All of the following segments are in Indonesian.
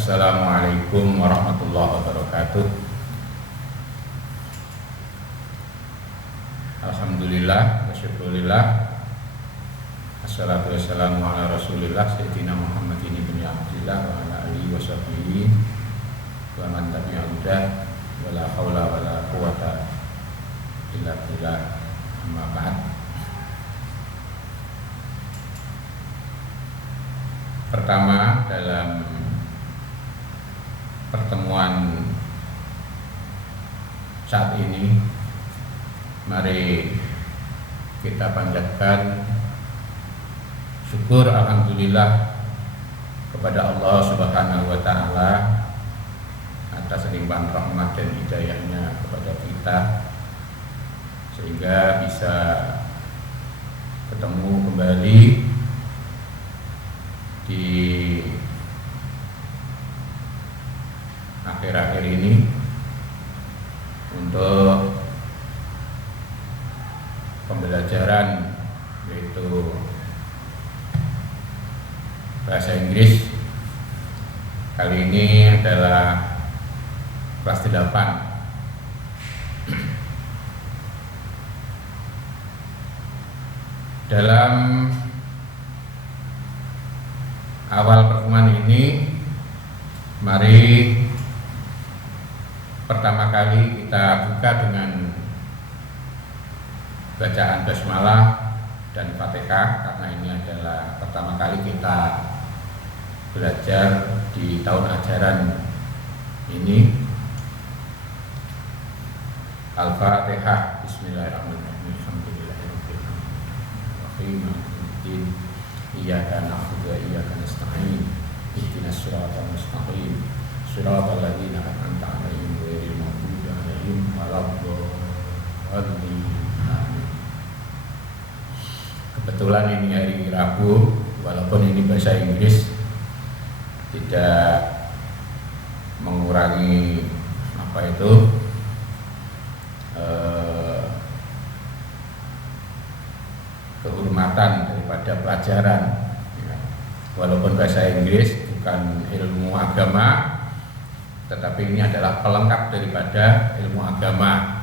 Assalamualaikum warahmatullahi wabarakatuh. Alhamdulillah, wasyukurillah, assalatu wassalamu ala rasulillah Sayyidina Muhammadin ibn Abdillah wa ala alihi wa sahbihi wa man tabi'ahu hudah wa la hawla wa la quwata illa billah, amma ba'd. Pertama, dalam pertemuan saat ini, mari kita panjatkan syukur alhamdulillah kepada Allah Subhanahu wa taala atas limpahan rahmat dan hidayahnya kepada kita, sehingga bisa ketemu kembali di akhir-akhir ini untuk pembelajaran, yaitu bahasa Inggris. Kali ini adalah kelas 8. Dalam awal pertemuan ini, mari pertama kali kita buka dengan bacaan basmalah dan Fatihah, karena ini adalah pertama kali kita belajar di tahun ajaran ini. Al-Fatihah. Bismillahirrahmanirrahim. Alhamdulillahirrahmanirrahim. Iyyaka na'budu wa iyyaka nasta'in. Ihdinas siratal mustaqim. Siratal ladzina an'amta 'alaihim ghairil maghdubi 'alaihim waladdallin. Amin. Kebetulan ini hari Rabu, walaupun ini bahasa Inggris, tidak mengurangi kehormatan daripada pelajaran. Walaupun bahasa Inggris bukan ilmu agama, tetapi ini adalah pelengkap daripada ilmu agama.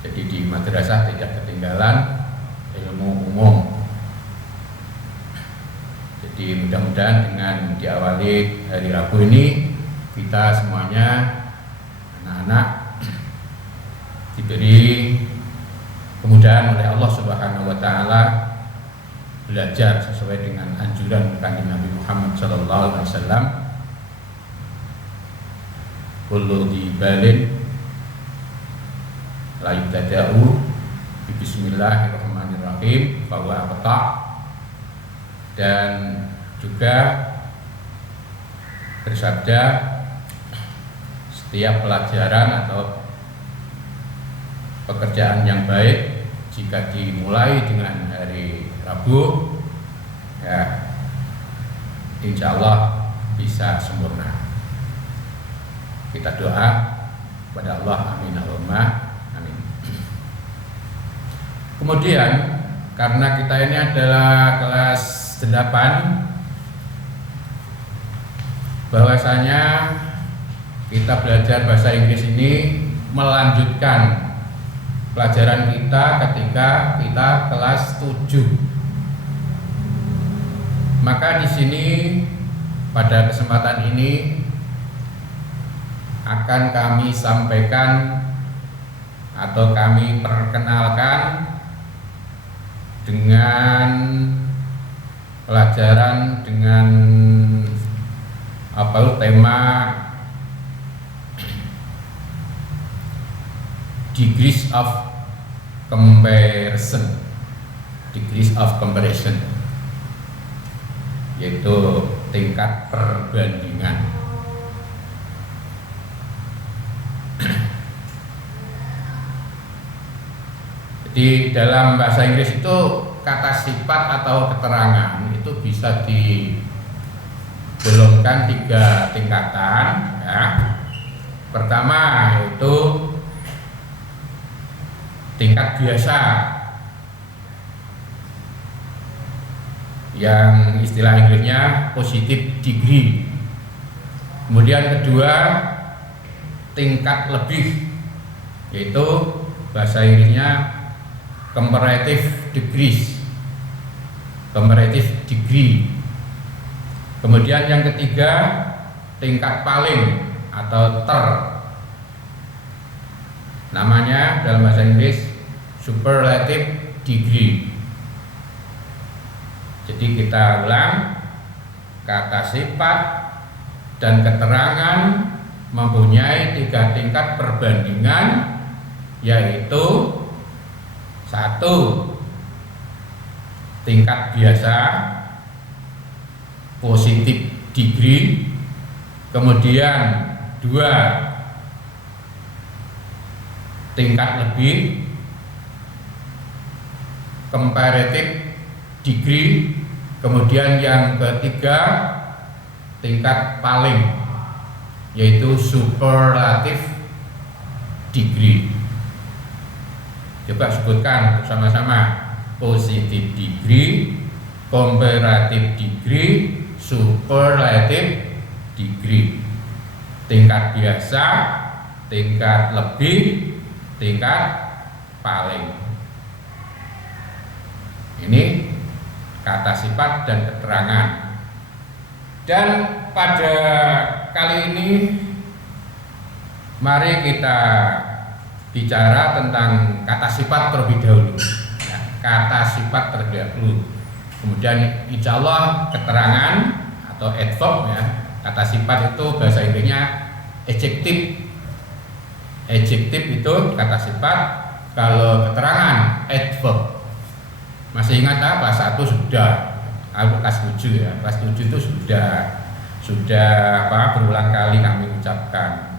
Jadi di madrasah tidak ketinggalan ilmu umum. Jadi mudah-mudahan dengan diawali hari Rabu ini, kita semuanya, anak-anak, diberi kemudahan oleh Allah Subhanahu wa taala belajar sesuai dengan anjuran kanjeng Nabi Muhammad sallallahu alaihi wasallam. Kullu dibalin la yubtada'u bi bismillahirrahmanirrahim bahwa aqta, dan juga bersabda, setiap pelajaran atau pekerjaan yang baik jika dimulai dengan hari Rabu, ya insya Allah bisa sempurna. Kita doa kepada Allah, amin Allahumma amin. Kemudian, karena kita ini adalah kelas 8, bahwasanya kita belajar bahasa Inggris ini melanjutkan pelajaran kita ketika kita kelas 7. Maka di sini pada kesempatan ini akan kami sampaikan atau kami perkenalkan dengan pelajaran dengan tema degrees of comparison, yaitu tingkat perbandingan. Jadi dalam bahasa Inggris itu kata sifat atau keterangan itu bisa digolongkan 3 tingkatan, ya. Pertama yaitu tingkat biasa, yang istilah Inggrisnya positive degree. Kemudian kedua, tingkat lebih, yaitu bahasa Inggrisnya comparative degrees, comparative degree. Kemudian yang ketiga, tingkat paling atau namanya dalam bahasa Inggris superlative degree. Jadi kita ulang, kata sifat dan keterangan mempunyai 3 tingkat perbandingan, yaitu 1. Tingkat biasa positive degree, kemudian 2. Tingkat lebih comparative degree, kemudian yang ketiga tingkat paling, yaitu superlative degree. Coba sebutkan bersama-sama: positive degree, comparative degree, superlative degree. Tingkat biasa, tingkat lebih, tingkat paling. Ini kata sifat dan keterangan. Dan pada kali ini mari kita bicara tentang kata sifat terlebih dahulu. Ya, kata sifat terlebih dahulu. Kemudian insya Allah keterangan atau adverb, ya. Kata sifat itu bahasa Inggrisnya adjective. Adjective itu kata sifat, kalau keterangan adverb. Masih ingat apa? Kelas 1 sudah, kelas 7 ya. Kelas 7 itu sudah berulang kali kami ucapkan.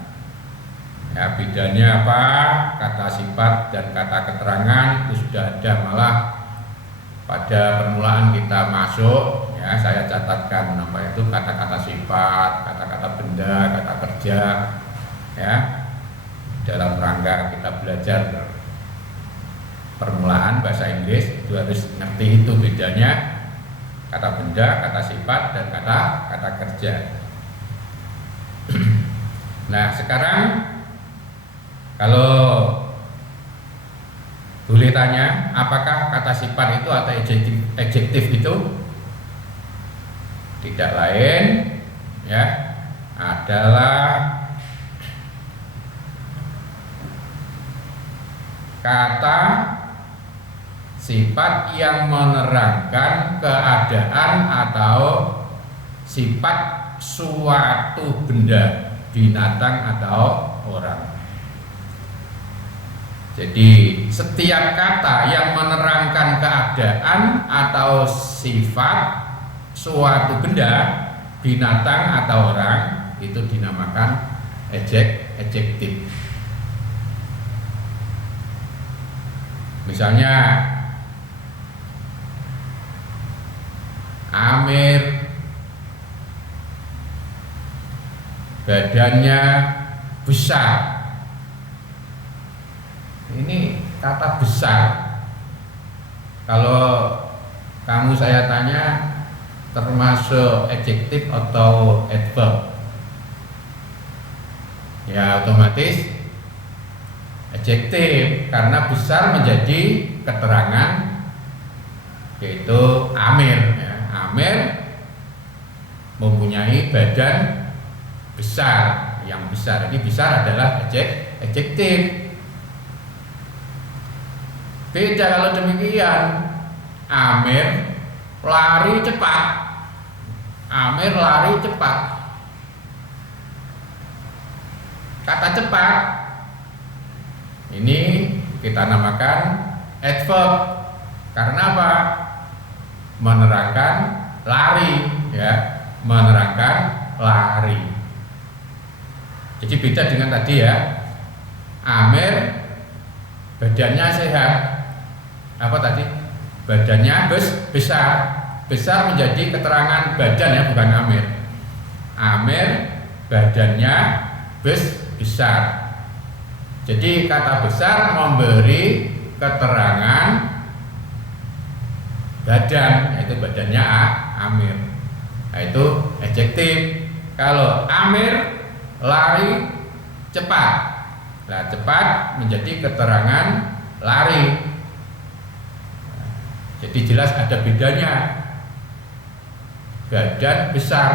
Ya, bedanya apa? Kata sifat dan kata keterangan itu sudah ada, malah pada permulaan kita masuk, ya, saya catatkan apa itu kata-kata sifat, kata-kata benda, kata kerja, ya, dalam rangka kita belajar permulaan bahasa Inggris itu harus ngerti itu bedanya kata benda, kata sifat, dan kata kerja. Nah, sekarang kalau boleh tanya, apakah kata sifat itu atau adjektif itu? Tidak lain, ya, adalah kata sifat yang menerangkan keadaan atau sifat suatu benda, binatang atau orang. Jadi setiap kata yang menerangkan keadaan atau sifat suatu benda, binatang atau orang itu dinamakan adjektif. Misalnya Amir badannya besar. Ini kata besar. Kalau kamu saya tanya termasuk adjektif atau adverb, ya otomatis adjektif, karena besar menjadi keterangan, yaitu Amir, ya. Amir mempunyai badan besar, yang besar. Ini besar adalah adjektif. Beda kalau demikian, Amir lari cepat. Amir lari cepat. Kata cepat ini kita namakan adverb. Karena apa? Menerangkan lari, ya, menerangkan lari. Jadi beda dengan tadi, ya. Amir badannya sehat. Apa tadi? Badannya besar. Besar menjadi keterangan badan, ya, bukan Amir. Amir badannya besar. Jadi kata besar memberi keterangan badan, yaitu badannya Amir. Nah, itu adjektif. Kalau Amir lari cepat, nah cepat menjadi keterangan lari. Jadi jelas ada bedanya. Badan besar,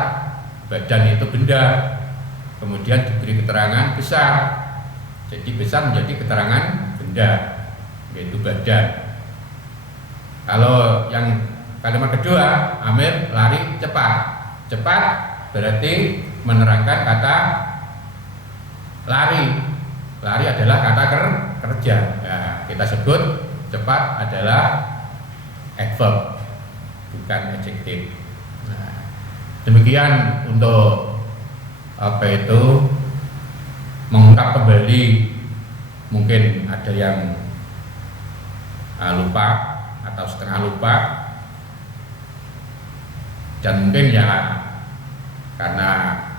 badan itu benda, kemudian diberi keterangan besar. Jadi besar menjadi keterangan benda, yaitu badan. Kalau yang kalimat kedua, Amir lari cepat. Cepat berarti menerangkan kata lari. Lari adalah kata kerja. Nah, kita sebut cepat adalah adverb, bukan adjektif. Nah, demikian untuk mengungkap kembali. Mungkin ada yang lupa atau setengah lupa, dan mungkin ya karena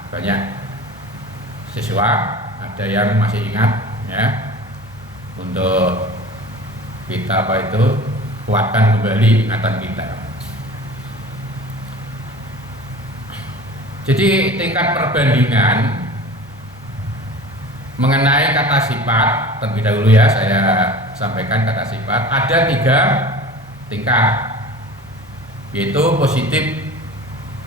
banyak siswa ada yang masih ingat ya, untuk kita kuatkan kembali ingatan kita. Jadi tingkat perbandingan mengenai kata sifat, terlebih dahulu ya saya sampaikan kata sifat ada 3 tingkat, yaitu positif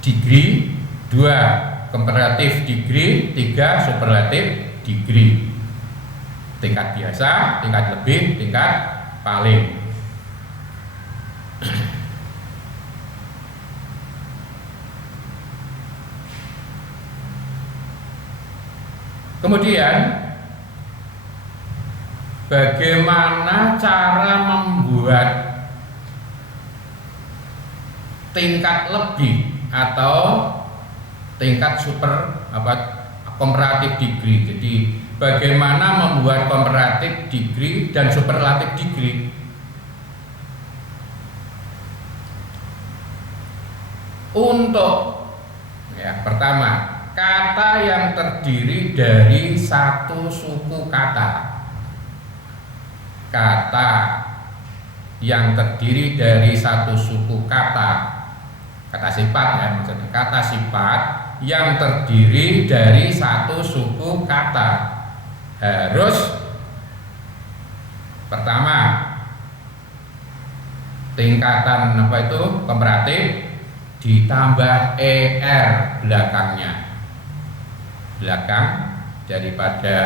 degree, 2 comparative degree, 3 superlative degree. Tingkat biasa, tingkat lebih, tingkat paling. Kemudian bagaimana cara membuat tingkat lebih atau tingkat comparative degree. Jadi bagaimana membuat comparative degree dan superlative degree. Untuk pertama, kata yang terdiri dari satu suku kata. Kata yang terdiri dari satu suku kata. Kata sifat ya, maksudnya kata sifat yang terdiri dari satu suku kata harus pertama tingkatan komparatif ditambah er belakangnya. Belakang daripada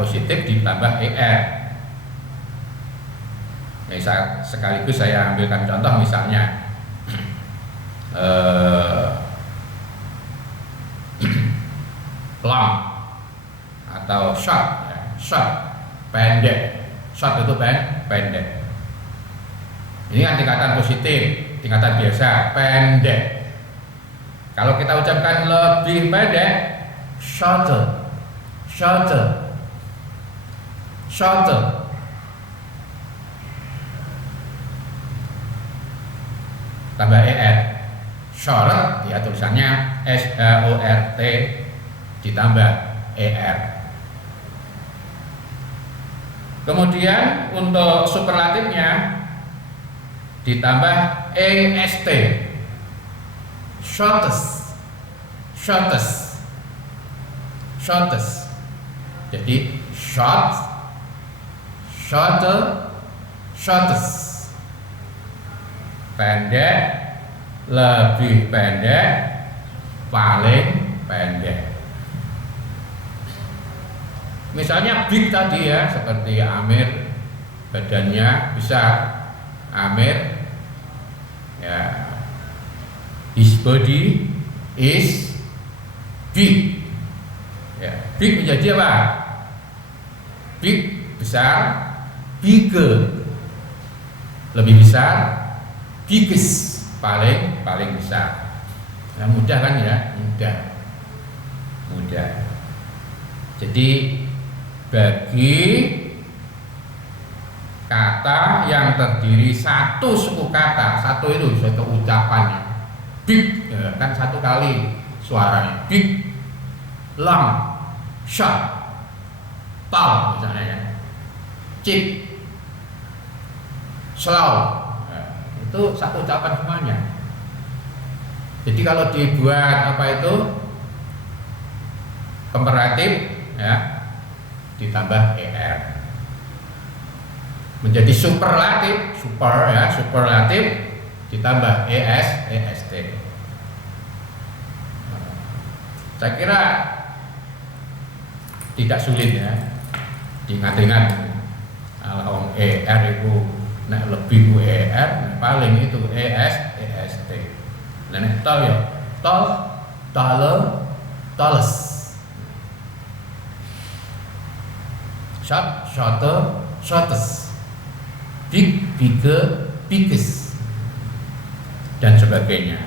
positif ditambah er. Sekaligus saya ambilkan contoh, misalnya long atau short, short pendek, short itu pendek. Ini kan tingkatan positif, tingkatan biasa pendek. Kalau kita ucapkan lebih pendek, shorter, shorter, shorter. Tambah er, short ya tulisannya short ditambah er. Kemudian untuk superlatifnya ditambah est, shortest, shortest, shortest. Jadi short, shorter, shortest. Pendek, lebih pendek, paling pendek. Misalnya big tadi ya, seperti Amir badannya besar. Amir ya, his body is big. Ya, big menjadi apa? Big besar, bigger lebih besar, biggest paling besar. Nah, mudah kan ya? Mudah. Jadi bagi kata yang terdiri satu suku kata, satu itu satu ucapannya, big ya, kan satu kali suaranya, big, long, short, tall misalnya ya, cheap, slow. itu satu ucapan semuanya. Jadi kalau dibuat apa itu komparatif ya ditambah er menjadi superlatif, superlatif ditambah est. Saya kira tidak sulit ya diingat-ingat. Kalau er itu nek lebih er, paling itu est. Nek tol ya toles. Shortest, bigger, biggest, dan sebagainya.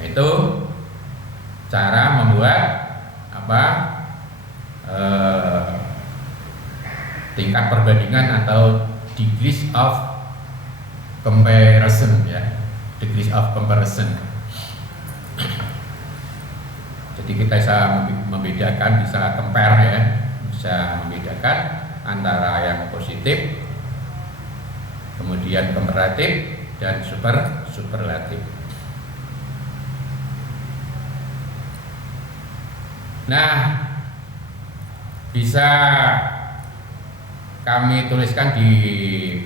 Itu cara membuat tingkat perbandingan atau degrees of comparison ya, degrees of comparison. Jadi kita bisa membedakan, bisa compare ya, bisa membedakan antara yang positif, kemudian komparatif dan superlatif. Nah, bisa kami tuliskan di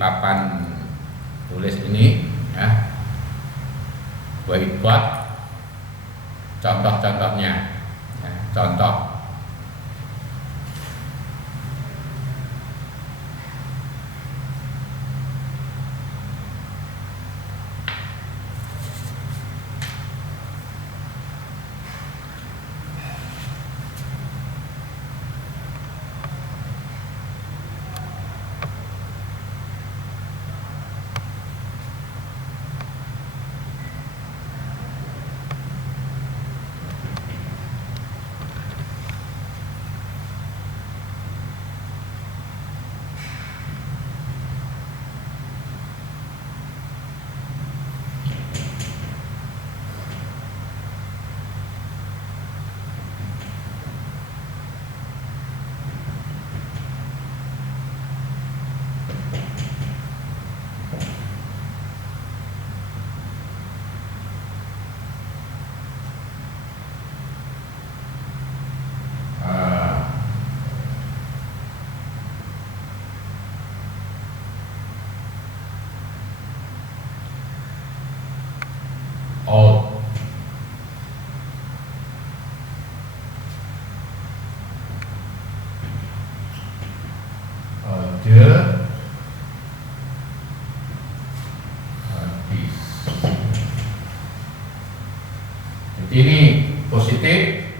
papan tulis ini ya, whiteboard contoh-contohnya ya, contoh. Ini positif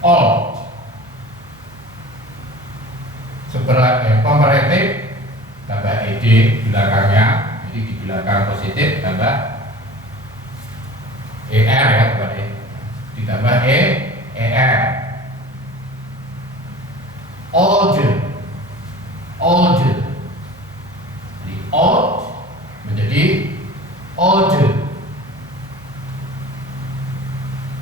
all, komparatif tambah ed belakangnya, jadi di belakang positif tambah er ya, ditambah er. Old, jadi old menjadi old.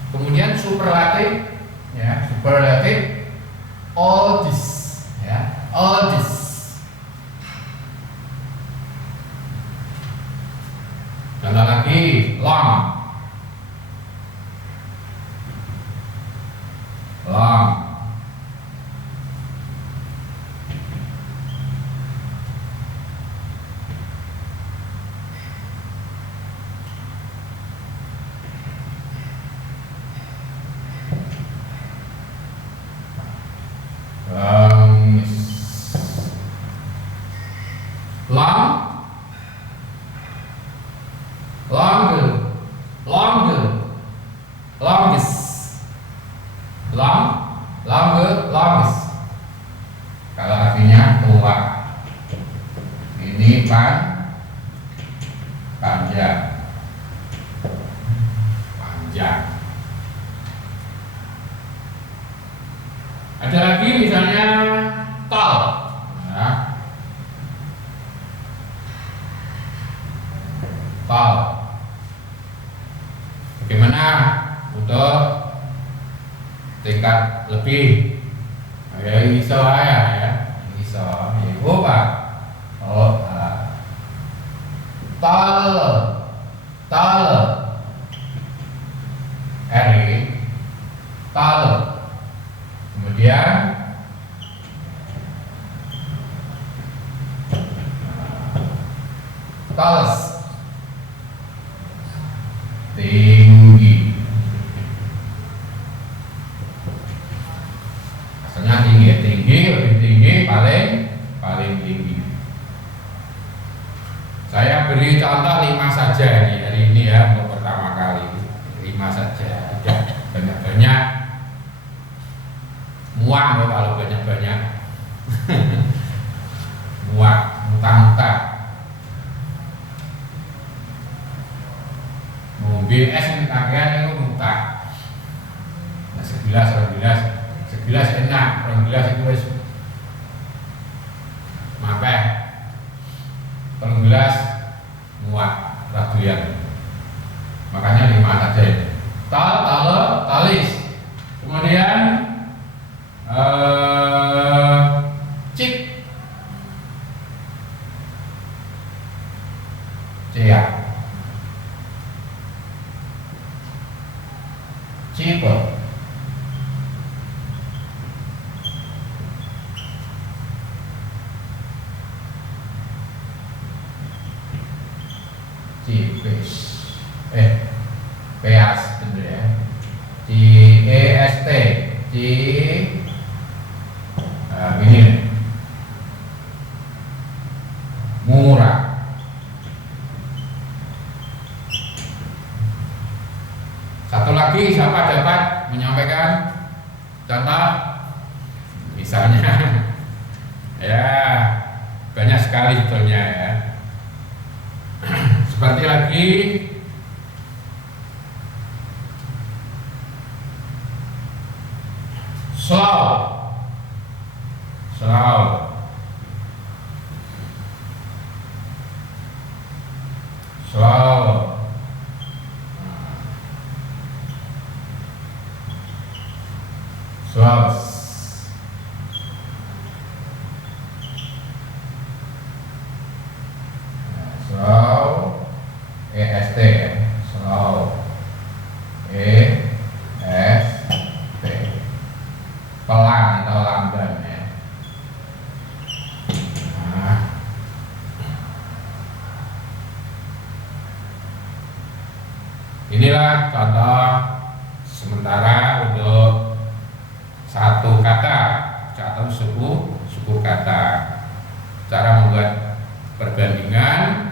Kemudian superlatif ya, superlatif oldest ya, oldest. Contoh lagi long. Longest. Kalau artinya tua. Ini panjang. Ada lagi misalnya tall. Ya. Tall. Bagaimana untuk tingkat lebih? Ya iso ya, iso. Ya, Pak. Tal, tal, R, tal. Kemudian tals, tinggi. Asalnya tinggi, lebih tinggi, paling tinggi. Saya beri contoh 5 saja hari ini ya, untuk pertama kali 5 saja, tidak banyak-banyak. Muak loh kalau banyak-banyak. Muak, muta-muta. Mobil es ini pakaian itu muta. Nah, segelas enak, orang gelas itu wis mapeh. Kalau gelas muat raduyan. Makanya 5 saja. Talis. Kemudian cip, cia, cipe, cipes, peas gitu ya. CEST, ini murah. Satu lagi, siapa dapat menyampaikan contoh? Misalnya, ya banyak sekali sebetulnya ya. Seperti lagi slow, slow, EST, slow, EST, pelan atau lamban ya. Nah, inilah contoh sementara untuk satu kata atau suku kata. Cara membuat perbandingan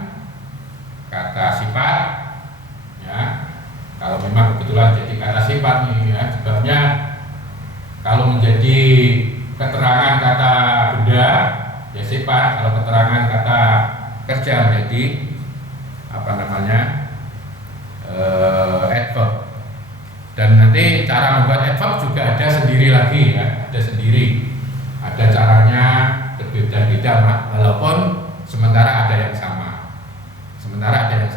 kata sifat ya. Kalau memang kebetulan jadi kata sifat nih ya, sebabnya kalau menjadi keterangan kata benda ya sifat, kalau keterangan kata kerja jadi adverb. Dan nanti cara membuat adverb juga ada sendiri lagi ya, ada caranya berbeda-beda walaupun sementara ada yang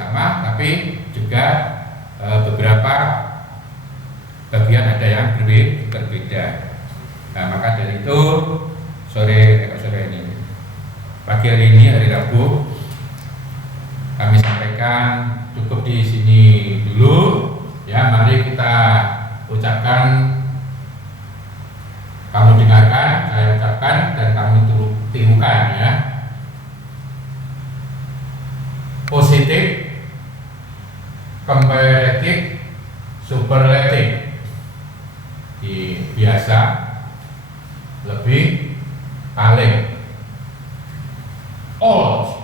sama, tapi juga beberapa bagian ada yang berbeda. Nah, maka dari itu pagi hari ini, hari Rabu, kami sampaikan cukup di sini dulu ya. Mari kita ucapkan, kamu dengarkan, saya ucapkan, dan kamu tirukan ya. Positif, comparative, superlative. Biasa, lebih, paling. Old,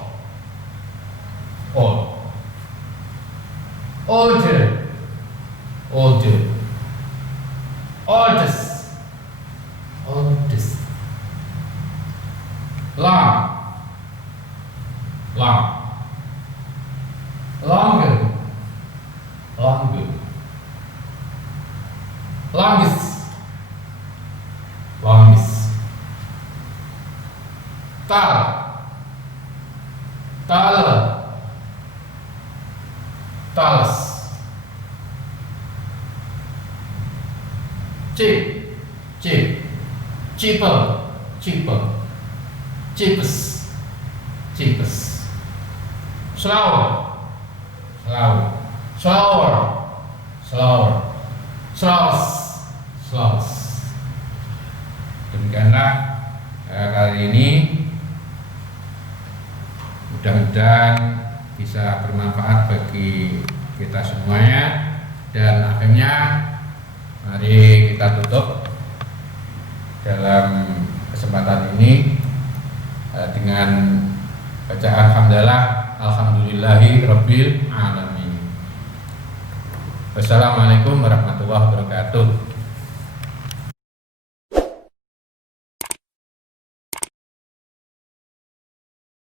older, oldest, long, longer, longest, taller, tallest, cheaper, cheapest, slow, slow, slower, slower, slows, slows. Demikianlah kali ini, mudah-mudahan bisa bermanfaat bagi kita semuanya, dan akhirnya mari kita tutup dalam kesempatan ini dengan bacaan hamdalah alhamdulillahi rabbil alamin. Wassalamualaikum warahmatullahi wabarakatuh.